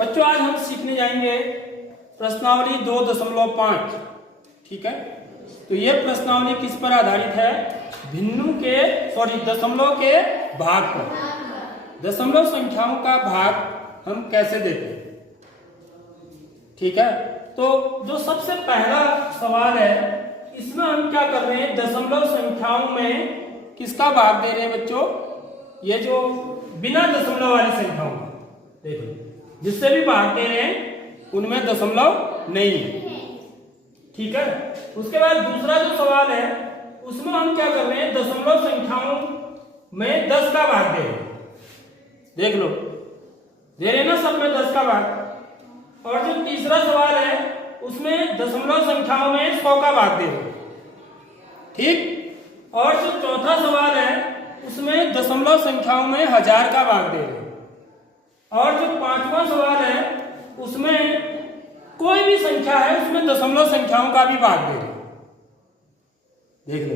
बच्चों आज हम सीखने जाएंगे प्रश्नावली 2.5। ठीक है, तो ये प्रश्नावली किस पर आधारित है? दशमलव के भाग पर। दशमलव संख्याओं का भाग हम कैसे देते हैं? ठीक है, तो जो सबसे पहला सवाल है इसमें हम क्या कर रहे हैं? दशमलव संख्याओं में किसका भाग दे रहे हैं बच्चों? ये जो बिना दशमलव वाली संख्याओं का, देखो जिससे भी भाग दे रहे हैं उनमें दशमलव नहीं है। ठीक है, उसके बाद दूसरा जो सवाल है उसमें हम क्या कर रहे हैं? दशमलव संख्याओं में 10 का भाग दे रहे हैं। देख लो, दे रहे हैं ना सब में 10 का भाग। और जो तीसरा सवाल है उसमें दशमलव संख्याओं में 100 का भाग दे रहे हैं। ठीक, और जो चौथा सवाल है उसमें दशमलव संख्याओं में 1000 का भाग दे रहे हैं। और जो पांचवा सवाल है उसमें कोई भी संख्या है उसमें दशमलव संख्याओं का भी भाग दे रहे हैं। देख लो,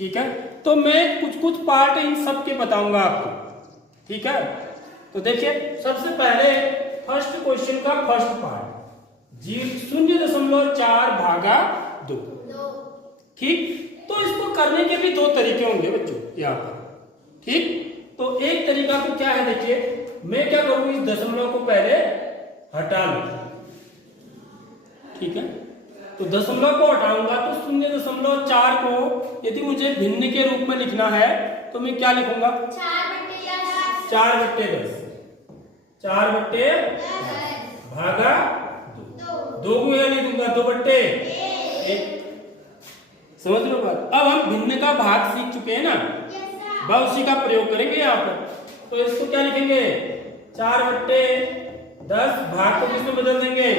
ठीक है, तो मैं कुछ कुछ पार्ट इन सब के बताऊंगा आपको। ठीक है, तो देखिए सबसे पहले फर्स्ट क्वेश्चन का फर्स्ट पार्ट 0.4 भागा 2। ठीक, तो इसको करने के भी दो तरीके होंगे बच्चों यहाँ पर। ठीक, तो एक तरीका तो क्या है, देखिए मैं क्या करूँ, इस दशमलव को पहले हटा लूं। ठीक है, तो दशमलव को हटाऊंगा तो 0.4 को यदि मुझे भिन्न के रूप में लिखना है तो मैं क्या लिखूंगा? 4/10। 4/10 भागा 2 को यह लिखूंगा 2/1। समझ लो बात। अब हम भिन्न का भाग सीख चुके हैं ना, बस उसी का प्रयोग करेंगे यहाँ पर। तो इसको क्या लिखेंगे? 4/10 भाग को किसमें बदल देंगे?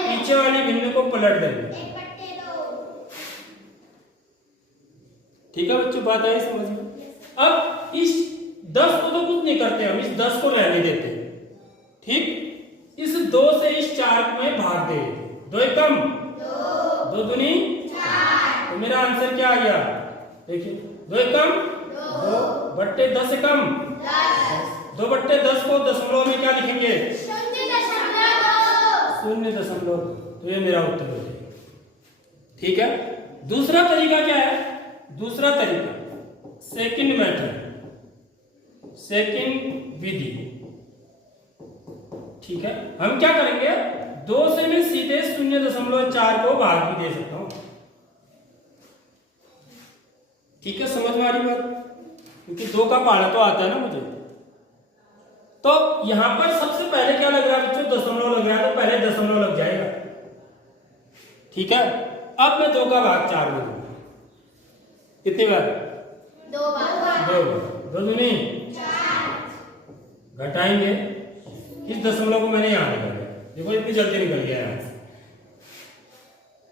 पीछे वाली भिन्न को पलट देंगे। ठीक है बच्चों, बात आई समझ में? अब इस 10 को तो कुछ नहीं करते, हम इस 10 को रहने देते हैं। ठीक, इस 2 से इस 4 में भाग दे, 2 एकम 2 दूनी 4। तो मेरा आंसर क्या आ गया? देखिए 2 एकम 2/10 एकम 2/10 को दशमलव में क्या लिखेंगे? 0.2। तो ये मेरा उत्तर हो जाएगा। ठीक है, दूसरा तरीका क्या है? दूसरा तरीका सेकंड मेथड, सेकंड विधि। ठीक है, हम क्या करेंगे? 2 से मैं सीधे 0.4 को भाग भी दे सकता हूं। ठीक है, समझ में आ रही बात? क्योंकि 2 का पहाड़ा तो आता है ना मुझे। तो यहां पर सबसे पहले क्या लग रहा है बच्चों? दशमलव लग रहा है, तो पहले दशमलव लग जाएगा। ठीक है, अब मैं 2 का भाग 4 में दूंगा। कितनी बार? 2 बार। 2 दूनी 4। घटाएंगे, इस दशमलव को मैंने यहां निकाल दिया। देखो इतनी जल्दी निकल गया यहां से।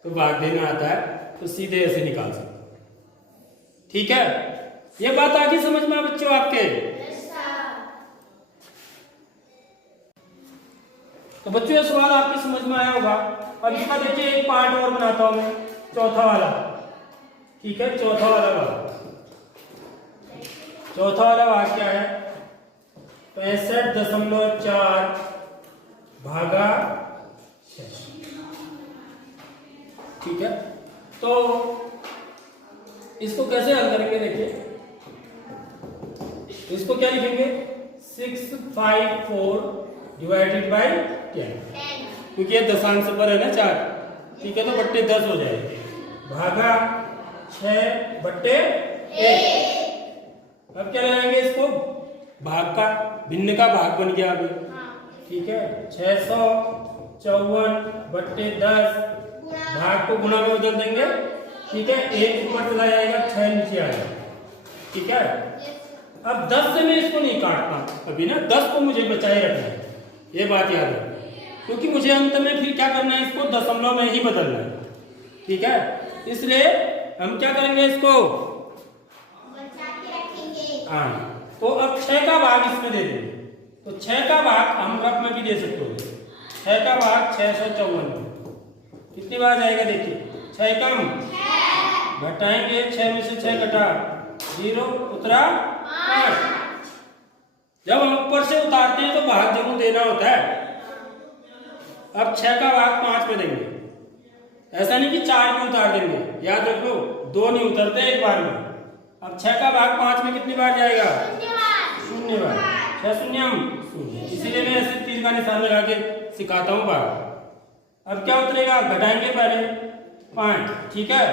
तो भाग देना आता है तो सीधे ऐसे निकाल सकते। ठीक है, ये बात आगे समझ में बच्चों आपके? तो बच्चों ये सवाल आपकी समझ में आया होगा। अब इसका देखिए एक पार्ट और बनाता हूं मैं, चौथा वाला। ठीक है, चौथा वाला भाग क्या है? 65.4 भागा 6। ठीक है, तो इसको कैसे हल करेंगे? देखिए इसको क्या लिखेंगे? 654 डिवाइडेड बाई 10, क्योंकि ये दशांश पर है ना 4। ठीक है, तो 10 हो जाएगा भागा 6/1। अब क्या लगाएंगे इसको? भाग का, भिन्न का भाग बन गया अभी। ठीक है, 654/10 भाग को गुणा में बदल देंगे। ठीक है, 1 ऊपर चला जाएगा, 6 नीचे आएगा। ठीक है, अब 10 से मैं इसको नहीं काटता अभी ना, 10 को मुझे बचाए रखना है, ये बात याद है, क्योंकि मुझे अंत में फिर क्या करना है? इसको दशमलव में ही बदलना है। ठीक है, इसलिए हम क्या करेंगे? इसको बचा के रखेंगे। हाँ, तो अब 6 का भाग इसमें दे देंगे। तो 6 का भाग हम रफ में भी दे सकते हो। 6 का भाग 654 कितनी बार जाएगा? देखिए 6 कम घटाएंगे, 6 में से 6 घटा 0 उतरा 5। जब हम ऊपर से उतारते हैं तो भाग जरूर देना होता है। अब 6 का भाग 5 में देंगे, ऐसा नहीं कि 4 में उतार देंगे, याद रखो 2 नहीं उतरते एक बार में। अब 6 का भाग 5 में कितनी बार जाएगा? 0 बार। 6 शून्यम 0, इसीलिए मैं ऐसे तीर का निशान लगा के सिखाता हूँ भाग। अब क्या उतरेगा? घटाएंगे पहले 5, ठीक है,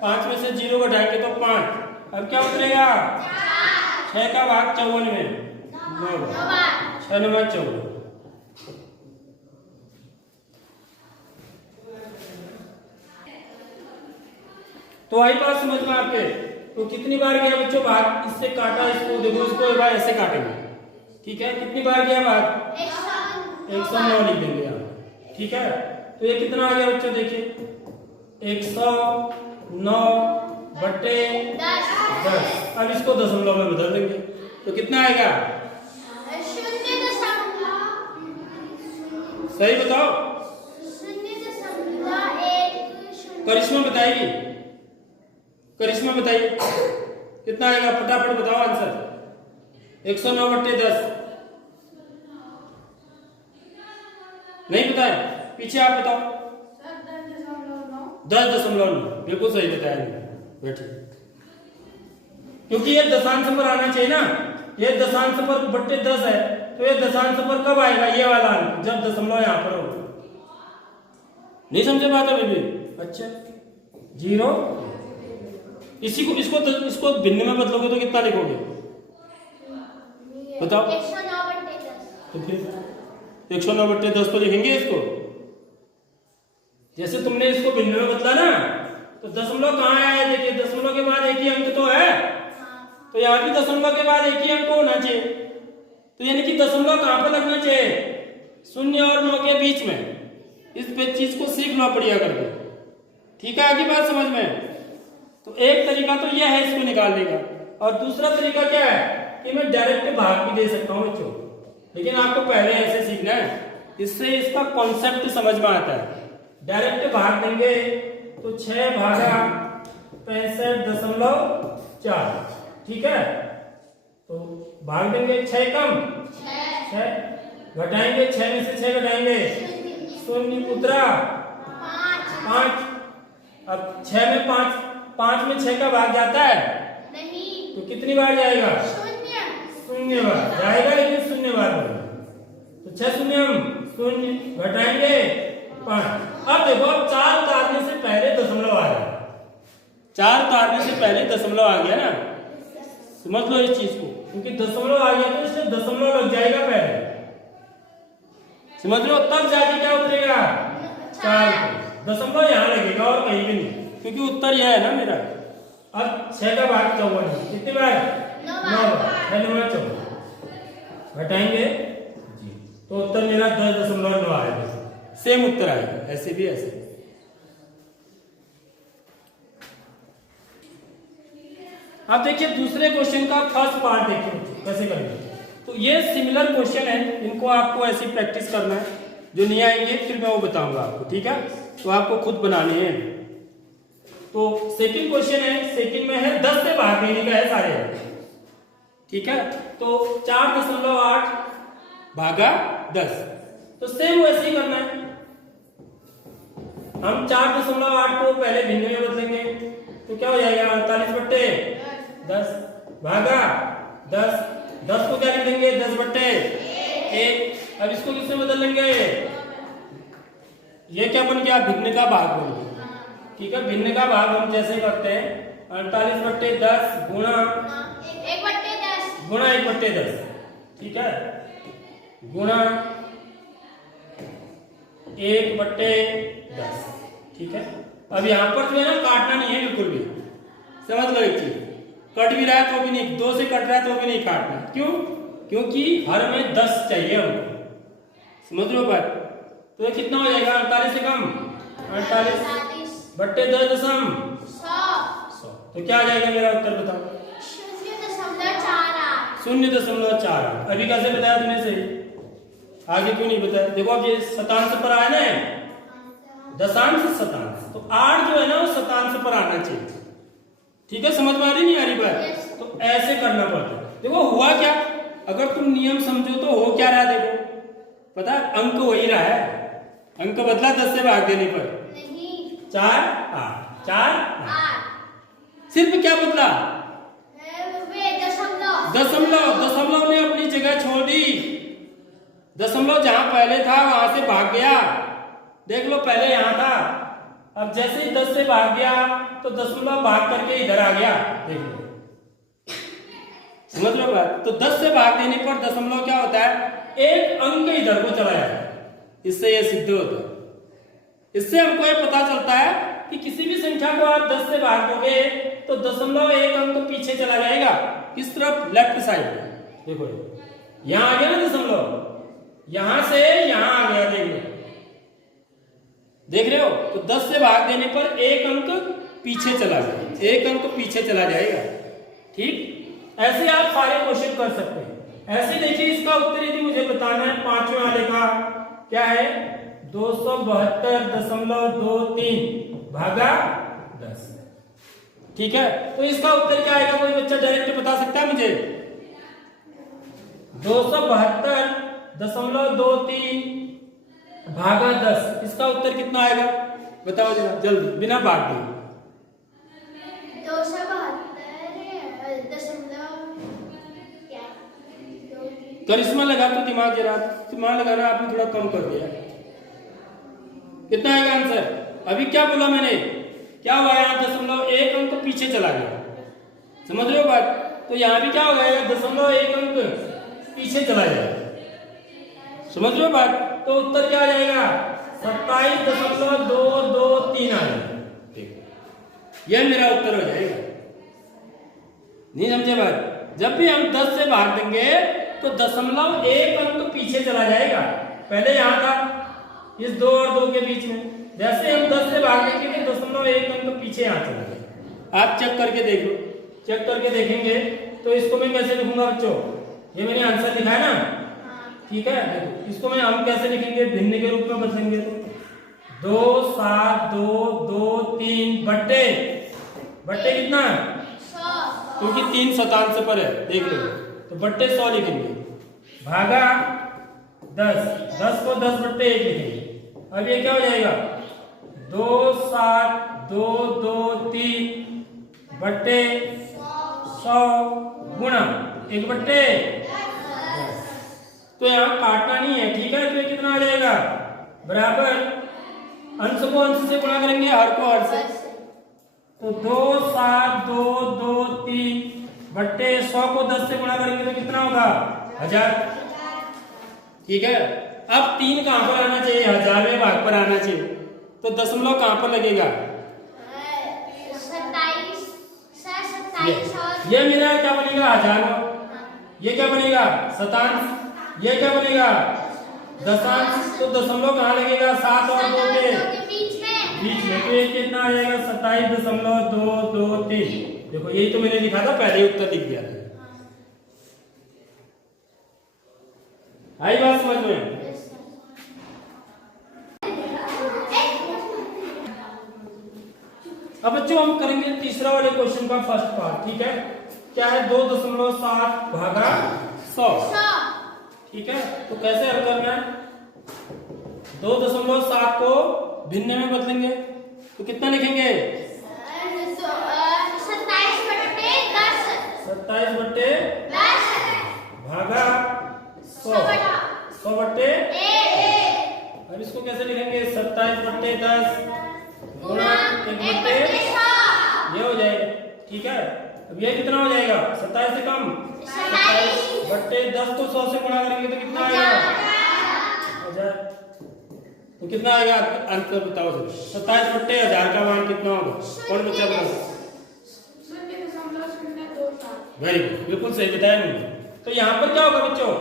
5 में से 0 घटाएंगे तो 5। अब क्या उतरेगा? 6 का भाग 54 में 9 बार, 6 9 14। तो आई बात समझ में आपके? तो कितनी बार गया बच्चों भाग? इससे काटा, इसको देखो, इसको एक बार ऐसे काटेंगे, ठीक है, कितनी बार गया भाग? 109 लिख देंगे यहाँ, ठीक है। तो ये कितना आ गया बच्चों? देखिए 109 बटे 10। अब इसको दशमलव में बदल देंगे तो कितना आएगा? सही बताओ, करिश्मा बताइए, करिश्मा बताइए कितना आएगा? फटाफट बताओ आंसर। 109 बटे 10 नहीं बताया? पीछे आप बताओ। 10.9, बिल्कुल सही बताया बैठे, क्योंकि ये दशांश पर आना चाहिए ना। ये दशांश पर बट्टे 10 है, तो ये दशांश पर कब आएगा? ये वाला अंक जब दशमलव यहाँ पर हो। नहीं समझे बात है बेबी? अच्छा 0, इसी को इसको भिन्न में बदलोगे तो कितना लिखोगे बताओ? 109 बटे 10। तो फिर 109 बटे 10 तो लिखेंगे इसको। जैसे तुमने इसको भिन्न में बदला ना, तो दशमलव कहाँ आया? देखिए दशमलव के बाद एक ही अंक तो है, तो यहाँ भी दशमलव के बाद एक ही अंक होना चाहिए। तो यानी कि दशमलव कहाँ पर लगना चाहिए? 0 और 9 के बीच में। इस चीज को सीख लो बढ़िया करके, ठीक है? आगे बात समझ में? तो एक तरीका तो यह है इसको निकालने का, और दूसरा तरीका क्या है कि मैं डायरेक्ट भाग भी दे सकता हूँ बच्चों, लेकिन आपको पहले ऐसे सीखना है, इससे इसका कॉन्सेप्ट समझ में आता है। डायरेक्ट भाग देंगे तो 6 भागा 65.4, ठीक है। तो भाग देंगे 6 कम 6, घटाएंगे 6 में से 6 घटाएंगे 0 उतरा 5। अब 6 में 5 में 6 का भाग जाता है नहीं, तो कितनी बार जाएगा? 0 बार जाएगा, लेकिन 0 बार बनेगा। तो 6 0 घटाएंगे 5। अब देखो, अब 4 उतारने से पहले दशमलव आ गया, 4 उतारने से पहले दशमलव आ गया ना, समझ लो इस चीज को, क्योंकि दशमलव आ गया तो इसमें दशमलव लग जाएगा पहले, समझ लो, तब जाके क्या उतरेगा? 4। दशमलव यहाँ लगेगा और कहीं भी नहीं, क्योंकि उत्तर यह है ना मेरा। अब 6 का भाग 54, कितनी बार? 9 बार, 14 घटाएंगे जी, तो उत्तर मेरा 10.9 आएगा। सेम उत्तर आएगा, ऐसे भी ऐसे। अब देखिए दूसरे क्वेश्चन का फर्स्ट पार्ट देखिए कैसे करेंगे। तो ये सिमिलर क्वेश्चन है, इनको आपको ऐसी प्रैक्टिस करना है, जो नहीं आएंगे फिर मैं वो बताऊंगा आपको, ठीक है? तो आपको खुद बनाने हैं। तो सेकंड क्वेश्चन है, सेकंड में है 10 से भाग देने का है सारे, ठीक है? तो 4.8 भागा 10, तो सेम वैसे ही करना है। हम 4.8 को पहले भिन्न में बदलेंगे, तो क्या हो जाएगा? 48 बट्टे 10 भागा 10। 10 को क्या लिख देंगे? 10 बट्टे 1। अब इसको किससे बदल लेंगे? ये क्या बन गया? भिन्न का भाग बन गया, ठीक है? भिन्न का भाग हम जैसे करते हैं 48 बट्टे 10 गुणा 1 बट्टे 10 गुणा 1 बट्टे 10, ठीक है, गुणा 1 बट्टे 10, ठीक है। अब यहाँ पर जो है ना काटना नहीं है बिल्कुल भी, समझ लो एक चीज, कट भी रहा है तो भी नहीं, 2 से कट रहा है तो भी नहीं काटना। क्यों? क्योंकि हर में 10 चाहिए हमको, समझ लो बात। तो ये कितना हो जाएगा? 48 से कम 48 बट्टे 10 दशम 100। तो क्या आ जाएगा मेरा उत्तर बताओ? 0.48। अभी कैसे बताया तूने? सही, आगे क्यों नहीं बताया? देखो अब ये शतांश पर आया ना, दशांश शतांश, तो 8 जो है ना वो शतांश पर आना चाहिए, ठीक है? समझ में आ रही नहीं आ रही बात? तो ऐसे करना पड़ता है। देखो हुआ क्या, अगर तुम नियम समझो तो हो क्या रहा है, देखो पता है, अंक वही रहा है, अंक बदला 10 से भाग देने पर। नहीं 4 8 4 8, 8 सिर्फ क्या बदला, वे दशमलव दशमलव ने अपनी जगह छोड़ दी, दशमलव जहां पहले था वहां से भाग गया। देख लो पहले यहां था, अब जैसे ही 10 से भाग गया तो दशमलव भाग करके इधर आ गया। देख लो, समझ लो बात। तो 10 से भाग देने पर दशमलव क्या होता है, एक अंक इधर को चला जाता है, इससे यह सिद्ध होता है। इससे हमको ये पता चलता है कि किसी भी संख्या को आप 10 से भाग दोगे तो दशमलव एक अंक पीछे चला जाएगा, किस तरफ, लेफ्ट साइड। देखो यहां आ गया ना दशमलव, यहां से यहां आ गया, देख रहे हो। तो 10 से भाग देने पर एक अंक पीछे चला जाएगा, एक अंक पीछे चला जाएगा। ठीक, ऐसे आप सारे क्वेश्चन कर सकते हैं। ऐसे देखिए इसका उत्तर यदि मुझे बताना है, पांचवें वाले का क्या है, 272.23 भागा 10। ठीक है, तो इसका उत्तर क्या आएगा, कोई बच्चा डायरेक्ट बता सकता है मुझे? 272.23 भागा 10, इसका उत्तर कितना आएगा बताओ जरा जल्दी, बिना भाग दिए। 272 करिश्मा लगा तो दिमाग जरा, दिमाग लगाना आपने थोड़ा कम कर दिया। कितना आएगा आंसर? अभी क्या बोला मैंने, क्या हुआ यहाँ, दशमलव एक अंक पीछे चला गया, समझ रहे हो बात। तो यहाँ भी क्या हो जाएगा, दशमलव एक अंक पीछे चला जाएगा, समझ रहे हो बात। तो उत्तर क्या आ जाएगा, 27.223 आ जाएगा। यह मेरा उत्तर हो जाएगा। नहीं समझे बात, जब भी हम 10 से भाग देंगे तो दशमलव एक अंक पीछे चला जाएगा, पहले यहां था इस 2 और 2 के बीच में, जैसे हम 10 से भाग देंगे तो दशमलव एक अंक पीछे यहां चला जाएगा। आप चेक करके देख लो, चेक करके देखेंगे तो इसको मैं कैसे लिखूंगा बच्चों, ये मैंने आंसर लिखा है ना, ठीक है। देखो इसको मैं हम कैसे लिखेंगे, भिन्न के रूप में बदलेंगे तो 2 7 2 2 3 बट्टे कितना है, 100 क्योंकि 3 शतांश पर है, देख लो, तो बट्टे 100 लिखेंगे, भागा 10 को 10 बट्टे 1 लिखेंगे। अब ये क्या हो जाएगा, 2 7 2 2 3 बट्टे 100 गुणा 1 बट्टे 10। तो यहाँ काटना नहीं है, ठीक है। तो ये कितना आ जाएगा, बराबर अंश को अंश से गुणा करेंगे, हर को हर से, तो 2 7 2 2 3 बट्टे 100 को 10 से गुणा करेंगे तो कितना होगा, 1000। ठीक है, अब 3 कहां पर आना चाहिए, 1000वें भाग पर आना चाहिए, तो दशमलव कहां पर लगेगा, 27 और ये मेरा क्या बनेगा, 1000, ये क्या बनेगा, शतांश, ये क्या बनेगा, दशांश। तो दशमलव कहां लगेगा, 7 और 2 के बीच में तो ये कितना आ जाएगा, 27.223। देखो यही तो मैंने लिखा था, पहले उत्तर लिख दिया था। आई बात समझ में? अब बच्चों हम करेंगे तीसरा वाले क्वेश्चन का फर्स्ट पार्ट, ठीक है। क्या है, 2.7 भागा 100, ठीक है। तो कैसे हल करना है, 2.7 को भिन्न में बदलेंगे तो कितना लिखेंगे, 27 बट्टे 10 भागा 100 बट्टे। अब इसको कैसे लिखेंगे, 27 बट्टे 10 गुणा 1 बट्टे, ये हो जाएगा, ठीक है। अब ये कितना हो जाएगा, 27 से कम, 27 बट्टे 10 को 100 से गुणा करेंगे तो कितना आएगा, 1000। तो कितना आएगा आंसर बताओ सर, 27 बट्टे 1000 का मान कितना होगा, कौन बच्चा बता, 0.002। वेरी गुड, बिल्कुल सही बताया मैंने। तो यहाँ पर क्या होगा बच्चों,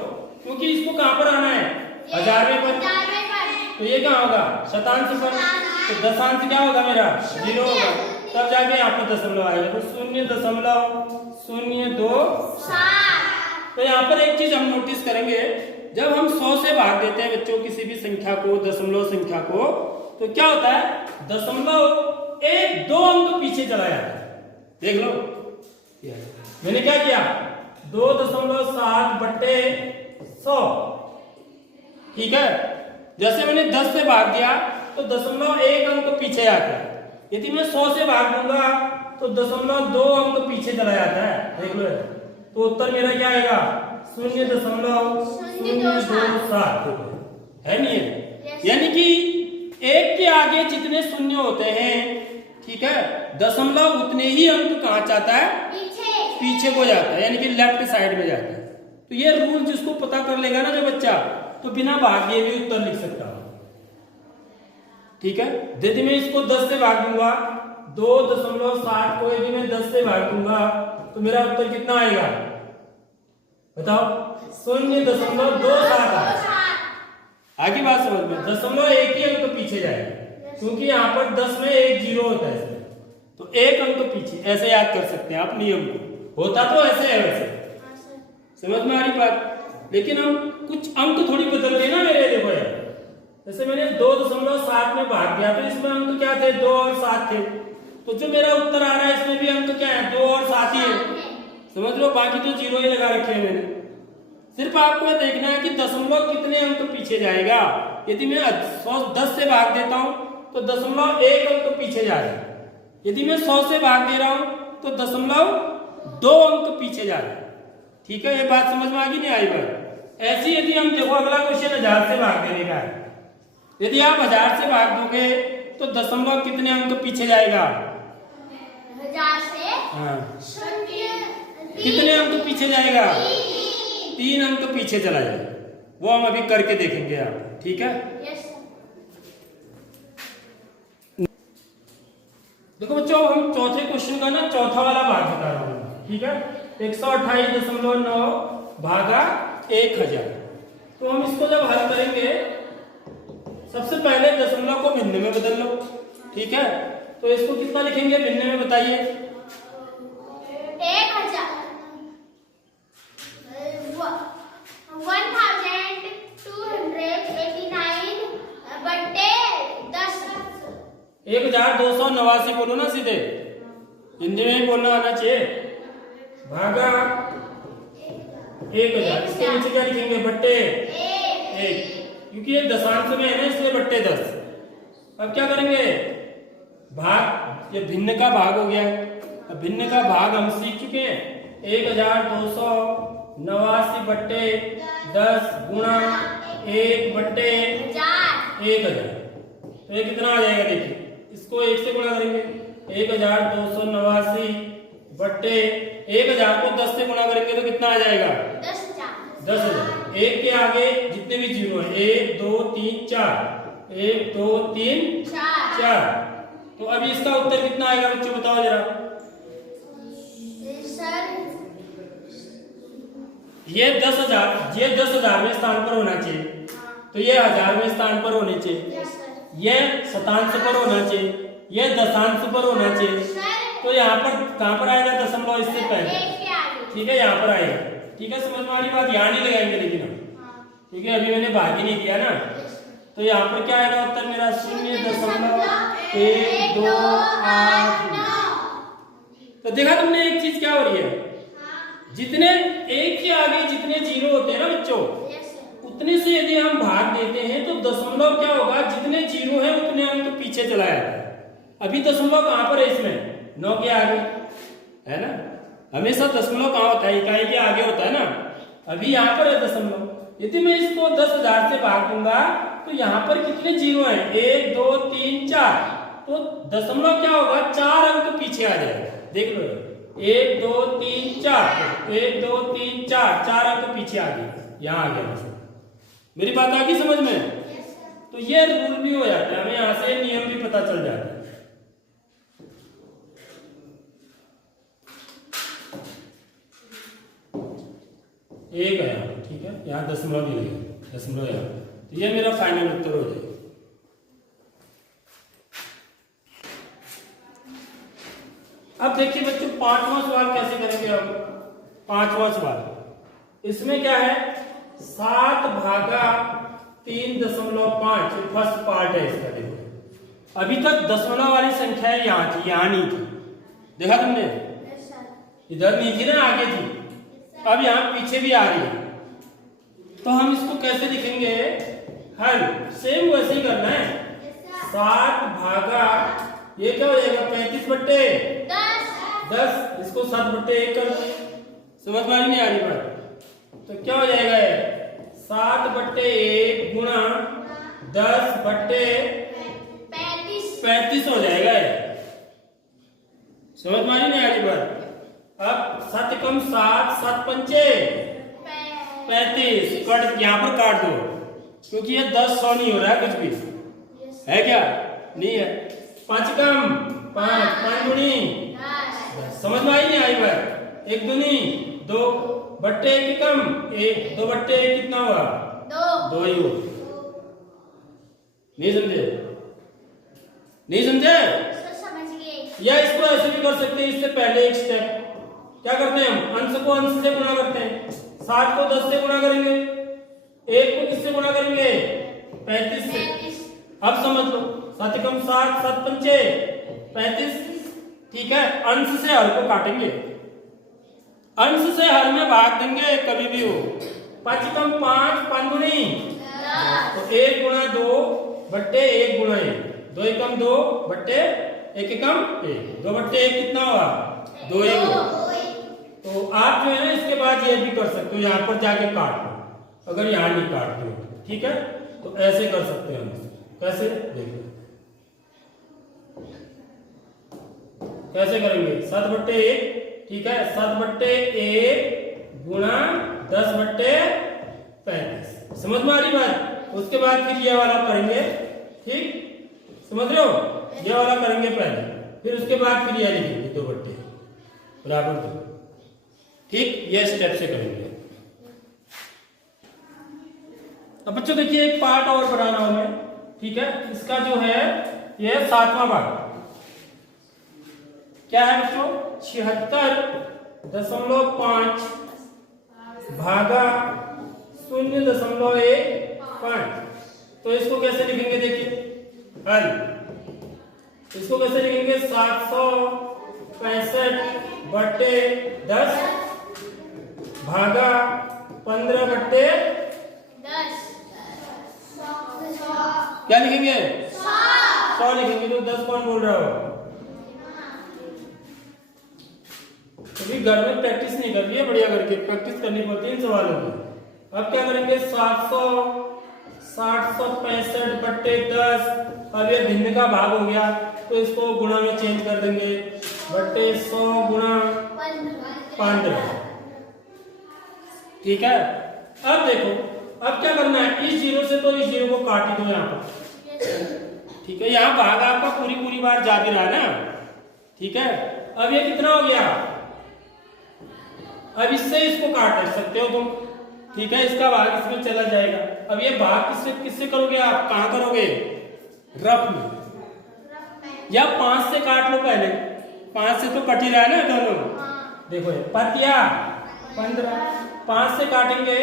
क्योंकि इसको कहां पर आना है, 1000वें पर, तो ये क्या होगा, शतांश पर, तो दशांश क्या होगा मेरा, 0 होगा, तब जाके यहाँ पर दशमलव आएगा, तो 0.027। तो यहाँ पर एक चीज हम नोटिस करेंगे, जब हम 100 से भाग देते हैं बच्चों किसी भी संख्या को, दशमलव संख्या को, तो क्या होता है, दशमलव 1 2 अंक पीछे चला जाता है। देख लो मैंने क्या किया, 2.7 बट्टे 100। ठीक है, जैसे मैंने 10 से भाग दिया तो 0.1 अंक पीछे आता है। यदि मैं 100 से भाग दूंगा तो 0.2 अंक पीछे चला जाता है। देख लो, तो उत्तर मेरा क्या आएगा? 0.027 है नहीं है? यानी कि एक के आगे जितने शून्य होते हैं, ठीक है, दशमलव उतने ही अंक कहाँ जाता है? पीछे को जाता है, यानी कि लेफ्ट साइड में जाता है। तो ये रूल जिसको पता कर लेगा ना जो बच्चा, तो बिना भागे भी उत्तर लिख सकता है। ठीक है, यदि मैं इसको 10 से भाग दूंगा, 2.7 को यदि मैं 10 से भाग दूंगा तो मेरा उत्तर कितना आएगा? बताओ, 0.27। आगे बात समझ में, 0.1 ही अंक पीछे जाएगा, क्योंकि यहाँ पर 10 में 1 0 होता है इसमें, तो 1 अंक पीछे। ऐसे याद कर सकते हैं आप नियम को, होता तो ऐसे है वैसे। समझ में आ रही बात? लेकिन हम कुछ अंक थोड़ी बदल रहे ना मेरे। देखो यार, जैसे मैंने 2.7 में भाग दिया तो इसमें अंक क्या थे? 2 और 7 थे। तो जो मेरा उत्तर आ रहा है इसमें भी अंक क्या है? 2 और 7 ही है। समझ लो, बाकी तो 0 ही लगा रखे हैं मैंने। सिर्फ आपको ये देखना है कि दशमलव कितने अंक पीछे जाएगा। यदि मैं 10 से भाग देता हूं तो 0.1 अंक पीछे जाएगा। यदि मैं 100 से भाग दे रहा हूं तो 0.2 अंक पीछे जाएगा। ठीक है, ये बात समझ में आ गई? नहीं आई बात? ऐसी यदि हम देखो, अगला क्वेश्चन 1000 से भाग देने का है। यदि आप 1000 से भाग दोगे तो दशमलव कितने अंक पीछे जाएगा? 1000 से हाँ, कितने अंक पीछे जाएगा? 3 अंक पीछे चला जाएगा। वो हम अभी करके देखेंगे आप। ठीक है, देखो बच्चों, हम चौथे क्वेश्चन का ना चौथा वाला भाग बता रहा हूँ। ठीक है, 128.9 भागा 1000। तो हम इसको जब हल करेंगे, सबसे पहले दशमलव को भिन्न में बदल लो। ठीक है, तो इसको कितना लिखेंगे भिन्न में? बताइए। 1289 बोलो ना, सीधे हिंदी में ही बोलना आना चाहिए। भागा 1000, इसके नीचे क्या लिखेंगे? बट्टे 1, क्योंकि ये दशांश में है ना, इसलिए बट्टे 10। अब क्या करेंगे? भाग, ये भिन्न का भाग हो गया। अब भिन्न का भाग हम सीख चुके हैं। 1289 बट्टे 10 गुणा 1 बट्टे 1000। तो ये कितना आ जाएगा? देखिए, इसको 1 से गुणा करेंगे। 1289 बट्टे 1000 को 10 से गुणा करेंगे तो कितना आ जाएगा? 10,000। 1 के आगे जितने भी जीरो है, 1 2 3 4, 1 2 3 4। तो अभी इसका उत्तर कितना आएगा बच्चों? बताओ जरा। ये 10,000, ये 10,000वें स्थान पर होना चाहिए, तो ये 1000वें स्थान पर होने चाहिए, ये शतांश पर होना चाहिए, ये दशांश पर होना चाहिए। तो यहाँ पर कहाँ पर आएगा? दशमलव इससे पहले। ठीक है, यहाँ पर आएगा। ठीक है, समझ में आ रही बात? यहाँ नहीं लगाएंगे लेकिन हम। ठीक है, अभी मैंने भाग ही नहीं दिया ना, तो यहाँ पर क्या आएगा उत्तर मेरा? 0.1289। तो देखा तुमने एक चीज क्या हो रही है? जितने एक के आगे जितने जीरो होते हैं ना बच्चों, उतने से यदि हम भाग देते हैं तो दशमलव क्या होगा? जितने जीरो है उतने अंक पीछे चला जाता है। अभी दशमलव कहाँ पर है? इसमें 9 के आगे है ना। हमेशा दशमलव कहाँ होता है? इकाई के आगे होता है ना। अभी यहाँ पर है दशमलव। यदि मैं इसको 10,000 से भाग दूंगा तो यहाँ पर कितने जीरो हैं? 1 2 3 4। तो दशमलव क्या होगा? 4 अंक पीछे आ जाएगा। देख लो, 1 2 3 4, 1 2 3 4, 4 अंक पीछे आ गए। यहाँ आ गया। मेरी बात आ गई समझ में? तो ये रूल भी हो जाता है, हमें यहाँ से नियम भी पता चल जाता है। एक है यहाँ, ठीक है, यहाँ दशमलव भी है, दशमलव यहाँ। तो ये मेरा फाइनल उत्तर हो जाएगा। अब देखिए बच्चों, 5वां सवाल कैसे करेंगे? अब 5वां सवाल, इसमें क्या है? 7 भागा 3.5 फर्स्ट पार्ट है इसका। देखो, अभी तक दशमलव वाली संख्या यहाँ थी, यहाँ नहीं थी। देखा तुमने? इधर नहीं थी ना, आगे थी। अब यहाँ पीछे भी आ रही है, तो हम इसको कैसे लिखेंगे? हल सेम वैसे ही करना है। 7 भागा ये क्या हो जाएगा? 35 बट्टे 10। इसको 7 बट्टे 1 कर दो। समझ में नहीं आ रही बात? तो क्या हो जाएगा? 7 बट्टे 1 गुणा 10 बट्टे 35 हो जाएगा। समझ में नहीं आ रही बात? अब 7 कम 7 7 पंचे 35 कट, यहाँ पर काट दो क्योंकि ये 10 100 नहीं हो रहा है कुछ भी, है क्या? नहीं है। 5 कम 5 5 गुणी। समझ में आई नहीं आई बात? 1 दूनी 2 बट्टे 1 कम 1 2 बट्टे 1 कितना हुआ? 2 ही हुआ। नहीं समझे? नहीं समझे? या इसको ऐसे भी कर सकते हैं। इससे पहले एक स्टेप क्या करते हैं? हम अंश को अंश से गुणा करते हैं। 60 को 10 से गुणा करेंगे, 1 को किससे गुणा करेंगे? 35 से। अब समझ लो 7 कम 7 7 पंचे 35। ठीक है, अंश से हर को काटेंगे, अंश से हर में भाग देंगे कभी भी हो। 5 कम 5 5 गुणी, तो 1 गुणा 2 बट्टे 1 गुणा 1, 2 एकम 2 बट्टे 1 एकम 1, 2 बट्टे 1 कितना हुआ? 2 ही हुआ। तो आप जो है ना इसके बाद ये भी कर सकते हो, यहाँ पर जाके काट लो अगर यहाँ नहीं काटते हो। ठीक है, तो ऐसे कर सकते हैं हम। कैसे? देखो कैसे करेंगे? 7 बट्टे 1। ठीक है, 7 बट्टे 1 गुणा 10 बट्टे 35। समझ में आ रही बात? उसके बाद फिर ये वाला करेंगे। ठीक, समझ रहे हो? ये वाला करेंगे पहले, फिर उसके बाद फिर ये लिखेंगे 2 बट्टे बराबर 2। ठीक, ये स्टेप से करेंगे। अब बच्चों देखिए एक पार्ट और बनाना हमें। ठीक है, इसका जो है ये 7वां भाग क्या है बच्चों? 76.5 भागा 0.15। तो इसको कैसे लिखेंगे? देखिए हल, इसको कैसे लिखेंगे? 765 बट्टे 10 भागा 15 बट्टे 10। क्या लिखेंगे? 100 लिखेंगे। तो 10 कौन बोल रहा हो? अभी घर में प्रैक्टिस नहीं कर रही है, बढ़िया करके प्रैक्टिस करनी पड़ती है इन सवालों की। अब क्या करेंगे? 765 बट्टे 10। अब ये भिन्न का भाग हो गया तो इसको गुणा में चेंज कर देंगे, बट्टे 100 गुणा 15। ठीक है, अब देखो अब क्या करना है? इस जीरो से तो इस जीरो को काट ही दो यहाँ पर। ठीक है, यहाँ भाग आपका पूरी बार जा भी रहा है ना। ठीक है, अब ये कितना हो गया? अब इससे इसको काट सकते हो तुम। ठीक है, इसका भाग इसमें चला जाएगा। अब ये भाग किससे करोगे आप? कहां करोगे? रफ में, या 5 से काट लो पहले। 5 से तो कट ही रहा है ना दोनों। देखो ये 5 15, 5 से काटेंगे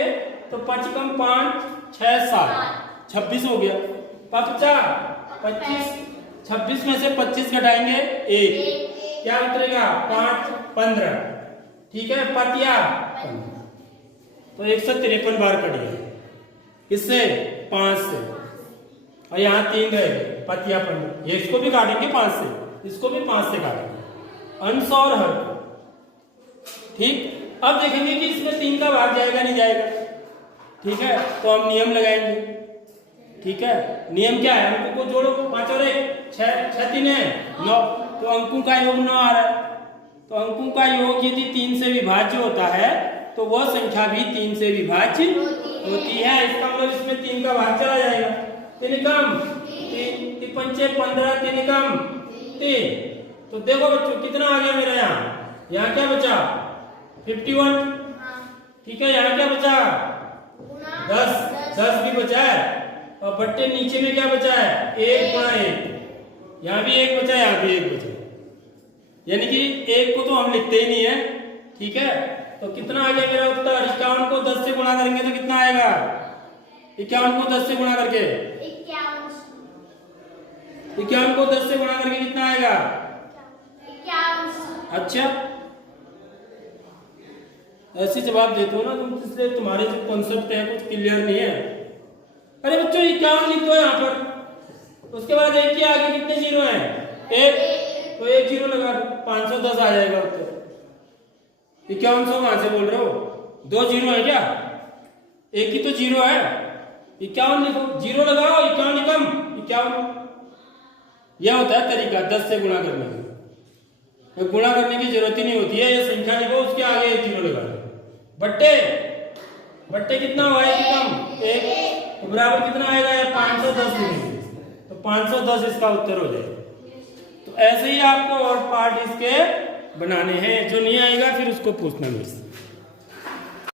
तो 5 कम 5 6 7 26 हो गया। 50 25, 26 में से 25 घटाएंगे 1, क्या उतरेगा? 5 15। ठीक है, पतिया तो 153 बार कट गया। इससे 5 से, और यहाँ 3 रहेगा पतिया 15। ये इसको भी काटेंगे 5 से, इसको भी 5 से काटेंगे, अंश और हर। ठीक, अब देखेंगे कि इसमें 3 का भाग जाएगा नहीं जाएगा। ठीक है, तो हम नियम लगाएंगे। ठीक है, नियम क्या है? अंकों को जोड़ो, 5 और 1 6, 6 3 है 9, तो अंकों का योग 9 आ रहा है। तो अंकों का योग यदि 3 से विभाज्य होता है तो वह संख्या भी 3 से विभाज्य होती है। इसका मतलब इसमें 3 का भाग चला जाएगा। 3 कम 3 पंचे 15, 3 कम 3। तो देखो बच्चों कितना आ गया मेरा यहाँ क्या बचा? 51। ठीक है, यहाँ क्या बचा? 10 भी बचा है। और बट्टे नीचे में क्या बचा है? 1 गुणा 1। यहाँ भी 1 बचा, यहाँ भी 1 बचा, यानी कि 1 को तो हम लिखते ही नहीं है। ठीक है, तो कितना आ गया मेरा उत्तर? 51 को 10 से गुणा करेंगे तो कितना आएगा? 51 को 10 से गुणा करके 51 को 10 से गुणा करके कितना आएगा? अच्छा, ऐसे जवाब देते हो ना तुम, इसलिए तुम्हारे जो कॉन्सेप्ट है कुछ क्लियर नहीं है। अरे बच्चों 51 लिख दो यहाँ पर, उसके बाद एक के आगे कितने जीरो हैं? एक, तो एक जीरो लगा दो, 510 आ जाएगा उत्तर। 5100 कहां से बोल रहे हो? 2 जीरो है क्या? एक ही तो जीरो है। 51 लिखो, जीरो लगाओ, 51 निकम 51। यह होता है तरीका 10 से गुणा करने का। तो गुणा करने की जरूरत ही नहीं होती है, ये संख्या लिखो उसके आगे एक जीरो लगा दो। बट्टे बट्टे कितना हुआ है? कम एक, तो बराबर कितना आएगा? 510 लिखेंगे, तो 510 इसका उत्तर हो जाएगा। तो ऐसे ही आपको और पार्ट इसके बनाने हैं, जो नहीं आएगा फिर उसको पूछना मुझसे।